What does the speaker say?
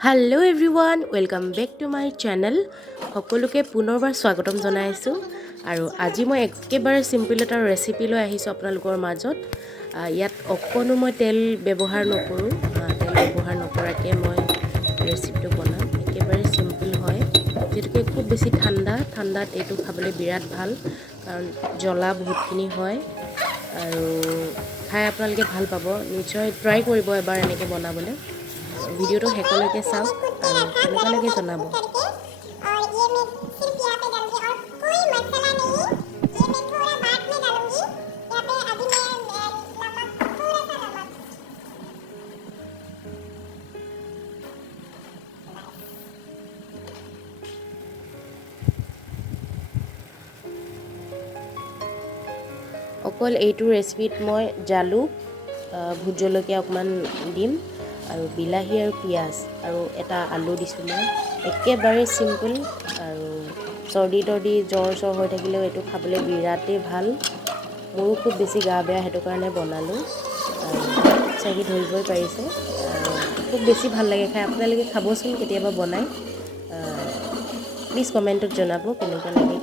Hello everyone, welcome back to my channel. সকলোকে পুনৰবাৰ স্বাগতম জনাইছো আৰু আজি মই একেবাৰে সিম্পল এটা ৰেচিপি লৈ আহিছো আপোনালোকৰ মাজত। ইয়াত অকনো মই তেল ব্যৱহাৰ নকৰো, তেল ব্যৱহাৰ নকৰাকে মই ৰেচিপিটো বনাম। একেবাৰে সিম্পল হয়, যেটোকে খুব বেছি ঠাণ্ডাত এইটো খাবলৈ বিৰাট ভাল কাৰণ জ্বলা বহুতখিনি হয় আৰু খাই আপোনালোকে ভাল পাব। নিশ্চয় ট্ৰাই কৰিব এবাৰ এনেকৈ বনাবলৈ। वीडियो हेकলৈকে চাওক আৰু কেনেকুৱা লাগে জনাব। অকল এইটো ৰেচিপিত মই জালুক ভোট জলকীয়া অকমান দিম আৰু বিলাহী আৰু পিয়াজ আৰু এটা আলু দিছোঁ মই। একেবাৰে সিম্পল আৰু চৰ্দি জ্বৰ হৈ থাকিলেও এইটো খাবলৈ বিৰাটেই ভাল। মোৰো খুব বেছি গা বেয়া, সেইটো কাৰণে বনালোঁ। চাগে ধৰিবই পাৰিছে, খুব বেছি ভাল লাগে খাই। আপোনালোকে খাবচোন কেতিয়াবা বনাই। প্লিজ কমেণ্টত জনাব কেনেকুৱা লাগে